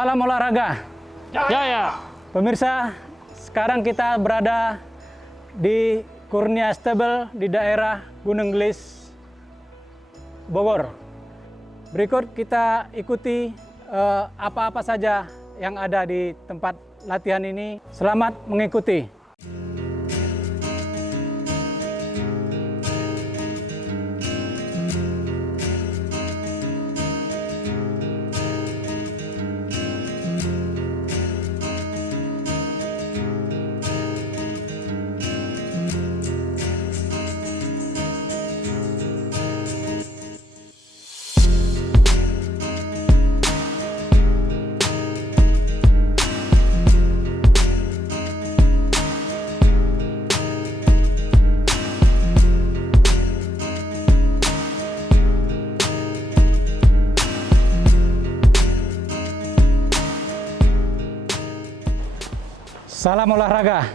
Salam olahraga. Jaya. Pemirsa, sekarang kita berada di Kurnia Stable di daerah Gunung Gelis, Bogor. Berikut kita ikuti apa-apa saja yang ada di tempat latihan ini. Selamat mengikuti. Salam olahraga.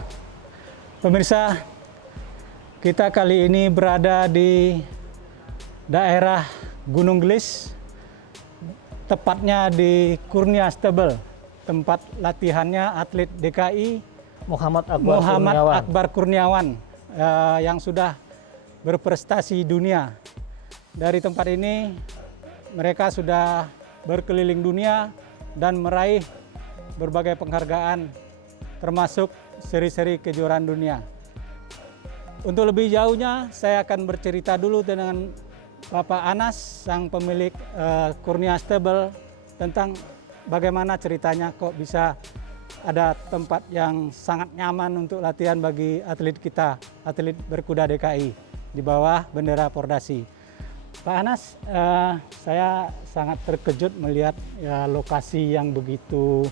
Pemirsa, kita kali ini berada di daerah Gunung Gelis, tepatnya di Kurnia Stable, tempat latihannya atlet DKI Muhammad Akbar Kurniawan yang sudah berprestasi dunia. Dari tempat ini mereka sudah berkeliling dunia dan meraih berbagai penghargaan, termasuk seri-seri kejuaraan dunia. Untuk lebih jauhnya, saya akan bercerita dulu dengan Bapak Anas, sang pemilik Kurnia Stable, tentang bagaimana ceritanya kok bisa ada tempat yang sangat nyaman untuk latihan bagi atlet kita, atlet berkuda DKI, di bawah bendera Pordasi. Pak Anas, saya sangat terkejut melihat lokasi yang begitu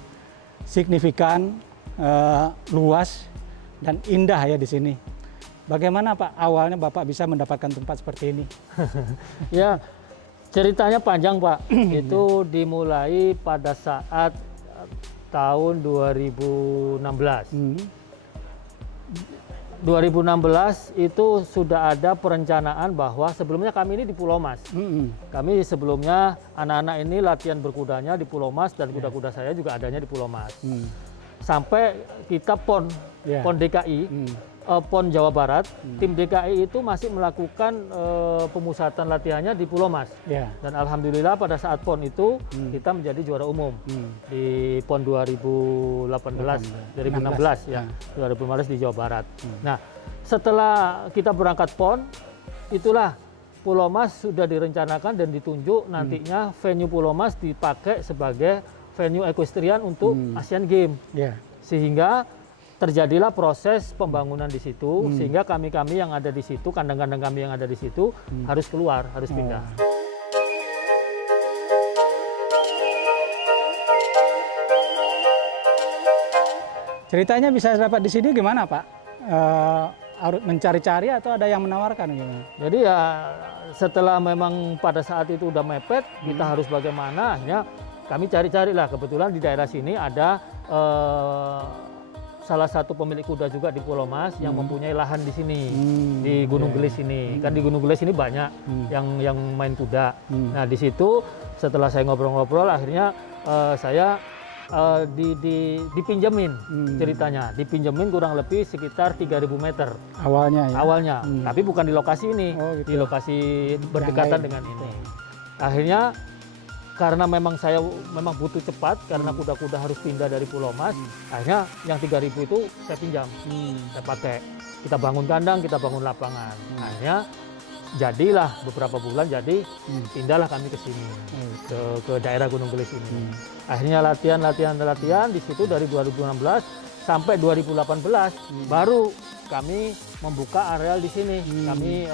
signifikan, luas dan indah ya di sini. Bagaimana Pak awalnya Bapak bisa mendapatkan tempat seperti ini? Ya, ceritanya panjang Pak. Itu dimulai pada saat tahun 2016. 2016 itu sudah ada perencanaan bahwa sebelumnya kami ini di Pulau Mas. Kami sebelumnya anak-anak ini latihan berkudanya di Pulau Mas dan kuda-kuda saya juga adanya di Pulau Mas. Sampai kita PON DKI, PON Jawa Barat, tim DKI itu masih melakukan pemusatan latihannya di Pulau Mas. Dan alhamdulillah pada saat PON itu kita menjadi juara umum di PON 2016 ya, 2015 di Jawa Barat. Nah, setelah kita berangkat PON, itulah Pulau Mas sudah direncanakan dan ditunjuk nantinya venue Pulau Mas dipakai sebagai venue equestrian untuk Asian Games. Sehingga terjadilah proses pembangunan di situ, sehingga kami-kami yang ada di situ, kandang-kandang kami yang ada di situ harus keluar, harus pindah. Ceritanya bisa dapat di sini gimana Pak? Harus mencari-cari atau ada yang menawarkan gimana? Jadi ya setelah memang pada saat itu udah mepet, kita harus bagaimana, akhirnya kami cari-carilah. Kebetulan di daerah sini ada salah satu pemilik kuda juga di Pulau Mas yang mempunyai lahan di sini, di Gunung Gelis ini. Kan di Gunung Gelis ini banyak yang main kuda. Nah di situ setelah saya ngobrol-ngobrol, akhirnya saya dipinjemin ceritanya. Dipinjemin kurang lebih sekitar 3.000 meter. Awalnya. Tapi bukan di lokasi ini, di lokasi berdekatan dengan ini. Akhirnya karena memang saya butuh cepat, karena kuda-kuda harus pindah dari Pulau Mas, akhirnya yang 3.000 itu saya pinjam, saya pakai. Kita bangun kandang, kita bangun lapangan. Akhirnya jadilah beberapa bulan, jadi pindahlah kami ke sini, ke daerah Gunung Gelis ini. Akhirnya latihan di situ dari 2016 sampai 2018 baru kami membuka areal di sini. Kami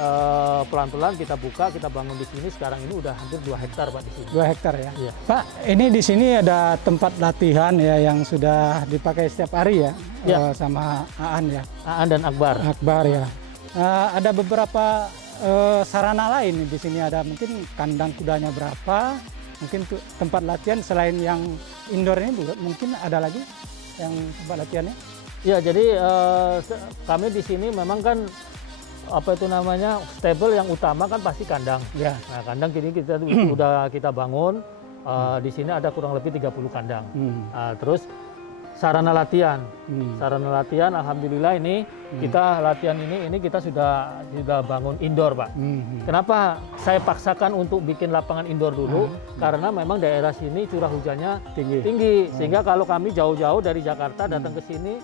pelan-pelan kita buka, kita bangun di sini. Sekarang ini udah hampir 2 hektar Pak di sini. 2 hektar ya? Iya. Pak, ini di sini ada tempat latihan ya yang sudah dipakai setiap hari ya, sama Aan ya? Aan dan Akbar. Akbar ya. Ada beberapa sarana lain di sini, ada mungkin kandang kudanya berapa, mungkin tempat latihan selain yang indoor ini mungkin ada lagi yang tempat latihannya? Ya, jadi kami di sini memang kan apa itu namanya stable yang utama kan pasti kandang. Ya. Nah, kandang kini kita udah kita bangun Di sini ada kurang lebih 30 kandang. Terus sarana latihan. Sarana latihan, alhamdulillah ini kita latihan ini kita sudah bangun indoor, Pak. Kenapa saya paksakan untuk bikin lapangan indoor dulu? Karena memang daerah sini curah hujannya tinggi. Sehingga kalau kami jauh-jauh dari Jakarta datang ke sini,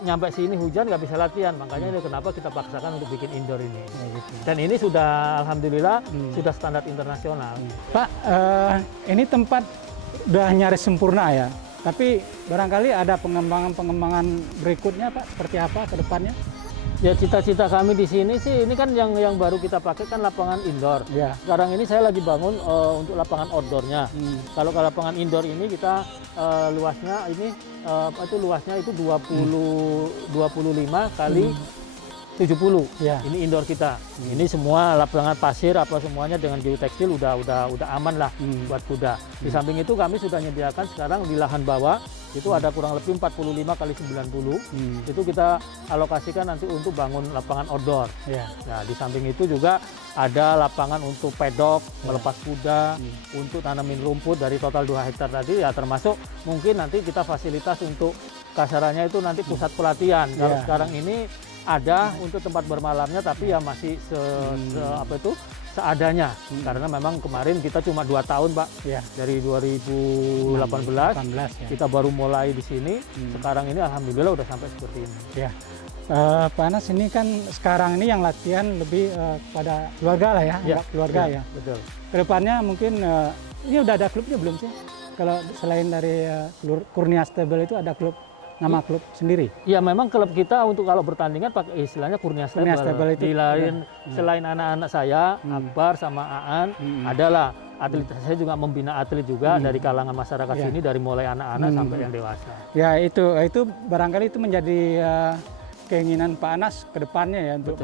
nyampe sini hujan nggak bisa latihan. Makanya itu kenapa kita paksakan untuk bikin indoor ini. Dan ini sudah alhamdulillah sudah standar internasional. Pak, ini tempat udah nyaris sempurna ya. Tapi barangkali ada pengembangan berikutnya, Pak, seperti apa ke depannya? Ya, cita-cita kami di sini sih, ini kan yang baru kita pakai kan lapangan indoor. Ya. Sekarang ini saya lagi bangun untuk lapangan outdoornya. Kalau ke lapangan indoor ini kita luasnya ini luasnya itu 25 kali 70. Ya. Ini indoor kita. Ini semua lapangan pasir apa semuanya dengan geotekstil udah aman lah buat kuda. Di samping itu kami sudah menyediakan sekarang di lahan bawah itu ada kurang lebih 45 kali 90. Itu kita alokasikan nanti untuk bangun lapangan outdoor. Ya. Nah, di samping itu juga ada lapangan untuk pedok, melepas kuda, untuk tanamin rumput dari total 2 hektar tadi ya, termasuk mungkin nanti kita fasilitas untuk kasarannya itu nanti pusat pelatihan. Kalau sekarang ini ada untuk tempat bermalamnya, tapi ya masih seadanya. Karena memang kemarin kita cuma 2 tahun, Pak. Dari 2018 ya. kita baru mulai di sini. Sekarang ini alhamdulillah udah sampai seperti ini. Ya. Pak Anas, ini kan sekarang ini yang latihan lebih pada keluarga lah ya, anggap keluarga ya. Betul. Kedepannya mungkin ini udah ada klubnya belum sih? Kalau selain dari Kurnia Stable itu ada nama klub sendiri? Ya, memang klub kita untuk kalau bertandingan pakai istilahnya Kurnia Stable. Itu di lain selain anak-anak saya, Akbar sama Aan, adalah atlet. Saya juga membina atlet juga dari kalangan masyarakat sini, dari mulai anak-anak sampai yang dewasa. Ya, itu barangkali itu menjadi keinginan Pak Anas ke depannya ya, untuk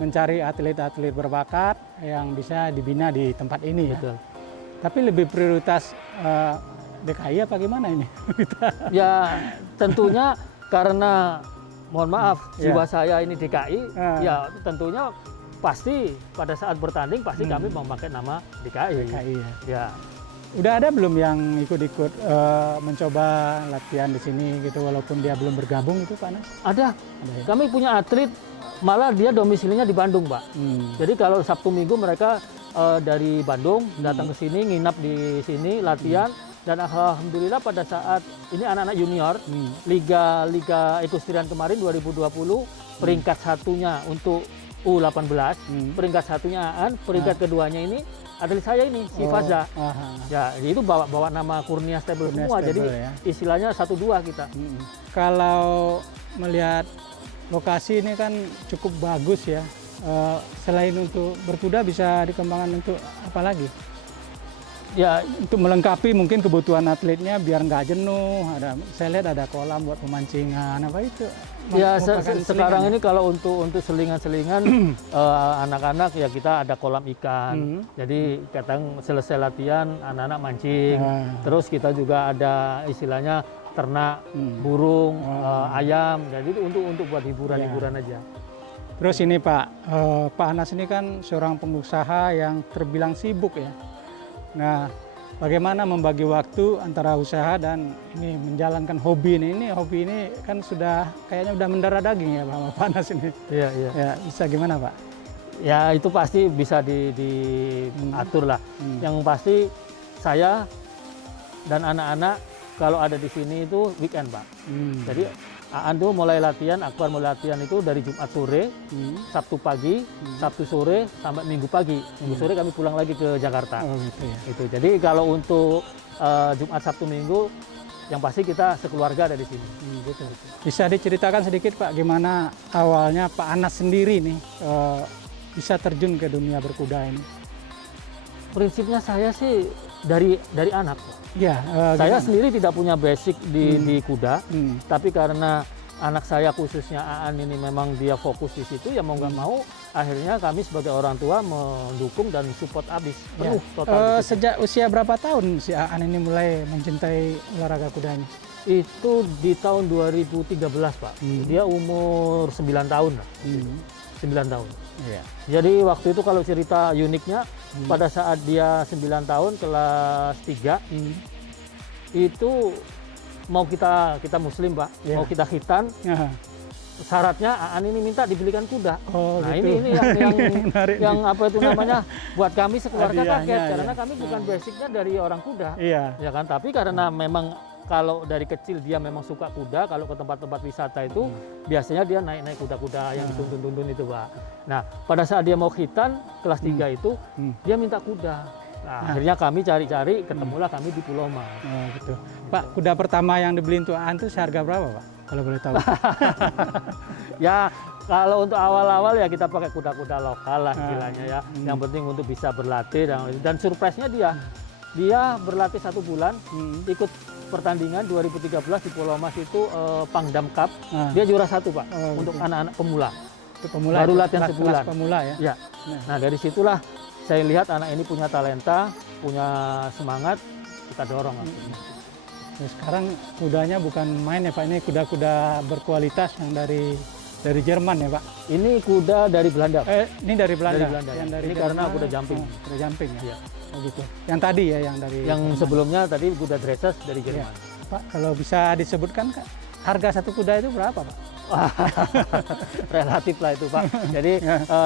mencari atlet-atlet berbakat yang bisa dibina di tempat ini. Betul. Tapi lebih prioritas DKI apa gimana ini? Ya, tentunya karena mohon maaf jiwa saya ini DKI, ya tentunya pasti pada saat bertanding pasti kami memakai nama DKI. Ya. Udah ada belum yang ikut-ikut mencoba latihan di sini gitu walaupun dia belum bergabung itu, Pak Anas? Ada. Ya? Kami punya atlet malah dia domisilinya di Bandung, Pak. Jadi kalau Sabtu Minggu mereka dari Bandung datang ke sini, nginap di sini latihan. Dan alhamdulillah pada saat ini anak-anak junior Liga Equestrian kemarin 2020 peringkat satunya untuk U18, peringkat satunya Aan, peringkat keduanya ini atlet saya ini si Faza. Ya, itu bawa nama Kurnia Stable semua. Jadi istilahnya 1-2 kita. Kalau melihat lokasi ini kan cukup bagus ya. Selain untuk berkuda bisa dikembangkan untuk apa lagi? Ya, untuk melengkapi mungkin kebutuhan atletnya biar nggak jenuh. Saya lihat ada kolam buat pemancingan apa itu. Ya, sekarang ini kalau untuk selingan-selingan anak-anak ya kita ada kolam ikan. Jadi kadang selesai latihan anak-anak mancing. Terus kita juga ada istilahnya ternak burung, ayam. Jadi untuk buat hiburan-hiburan aja. Terus ini Pak Anas ini kan seorang pengusaha yang terbilang sibuk ya. Nah, bagaimana membagi waktu antara usaha dan ini menjalankan hobi ini? Ini hobi ini kan sudah kayaknya udah mendarah daging ya Pak Anas ini. Iya. Ya, bisa gimana Pak? Ya, itu pasti bisa diatur lah. Yang pasti saya dan anak-anak kalau ada di sini itu weekend, Pak. Jadi Aan tuh mulai latihan, Akbar mulai latihan itu dari Jumat sore, Sabtu pagi, Sabtu sore, sampai Minggu pagi. Minggu sore kami pulang lagi ke Jakarta. Gitu ya. Itu. Jadi kalau untuk Jumat, Sabtu, Minggu, yang pasti kita sekeluarga ada di sini. Gitu. Bisa diceritakan sedikit Pak, gimana awalnya Pak Anas sendiri nih bisa terjun ke dunia berkuda ini? Prinsipnya saya sih dari anak. Ya, saya sendiri tidak punya basic di kuda, tapi karena anak saya khususnya Aan ini memang dia fokus di situ, ya mau nggak mau akhirnya kami sebagai orang tua mendukung dan support habis penuh total. Sejak usia berapa tahun si Aan ini mulai mencintai olahraga kudanya? Itu di tahun 2013 Pak, dia umur 9 tahun lah. 9 tahun. Iya. Jadi waktu itu kalau cerita uniknya, pada saat dia 9 tahun kelas 3, itu mau kita muslim Pak, Iya. mau kita khitan, Aha. syaratnya Aan ini minta dibelikan kuda. Oh, Nah gitu. ini yang Menarik yang nih. apa itu namanya, buat kami sekeluarga Hadiahnya, kaget, ya. karena kami bukan basicnya dari orang kuda. Iya. Ya kan, tapi karena memang kalau dari kecil dia memang suka kuda, kalau ke tempat-tempat wisata itu biasanya dia naik-naik kuda-kuda yang dituntun-tuntun itu Pak. Nah pada saat dia mau khitan kelas 3 itu dia minta kuda. Nah, akhirnya kami cari-cari, ketemulah kami di Pulau Mas. Oh, gitu. Pak, kuda pertama yang dibeli untuk Aan itu seharga berapa Pak? Kalau boleh tahu. Ya kalau untuk awal-awal ya kita pakai kuda-kuda lokal lah istilahnya ya. Yang penting untuk bisa berlatih dan surprise-nya dia berlatih 1 bulan, ikut pertandingan 2013 di Pulau Mas itu Pangdam Cup. Dia juara 1 Pak, untuk anak-anak pemula. Itu pemula. Baru itu latihan kelas sebulan. Pemula ya. Ya. Nah dari situlah saya lihat anak ini punya talenta, punya semangat, kita dorong. Ya, sekarang kudanya bukan main ya Pak, ini kuda-kuda berkualitas yang dari Jerman ya Pak. Ini kuda dari Belanda. Ini dari Belanda. Dari Belanda, Yang ya. dari Ini Jerman, karena kuda jumping. Kuda jumping ya. Iya. Oh, gitu. Yang tadi ya, yang dari Yang Jerman. sebelumnya tadi kuda dressage dari Jerman. Pak, kalau bisa disebutkan Kak, harga satu kuda itu berapa Pak? Relatif lah itu Pak. Jadi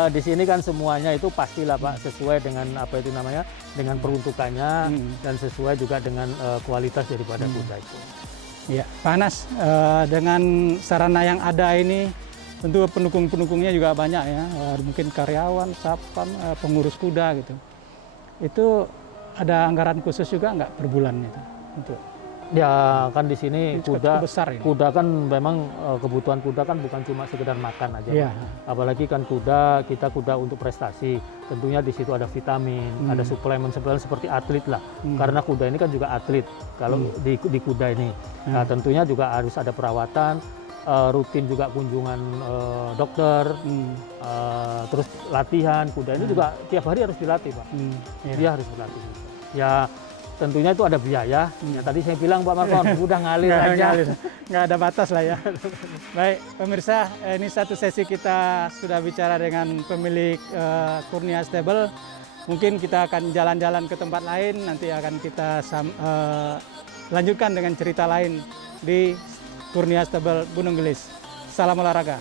di sini kan semuanya itu pastilah Pak sesuai dengan apa itu namanya, dengan peruntukannya dan sesuai juga dengan kualitas daripada kuda itu. Iya, Pak Anas, dengan sarana yang ada ini tentu pendukung-pendukungnya juga banyak ya, mungkin karyawan, satpam, pengurus kuda gitu. Itu ada anggaran khusus juga nggak per bulan itu untuk? Ya kan di sini Cukup besar ini. kuda kan memang kebutuhan kuda kan bukan cuma sekedar makan aja. Iya. Apalagi kan kita kuda untuk prestasi. Tentunya di situ ada vitamin, ada suplemen seperti atlet lah. Karena kuda ini kan juga atlet kalau di kuda ini. Nah, tentunya juga harus ada perawatan, rutin juga kunjungan dokter, terus latihan. Kuda ini juga tiap hari harus dilatih, Pak. Dia harus berlatih. Ya tentunya itu ada biaya. Ya, tadi saya bilang Pak Markon, udah ngalir aja. Nggak ada batas lah ya. Baik, pemirsa, ini satu sesi kita sudah bicara dengan pemilik Kurnia Stable. Mungkin kita akan jalan-jalan ke tempat lain, nanti akan kita lanjutkan dengan cerita lain di Kurnia Stable Gunung Gelis. Salam olahraga.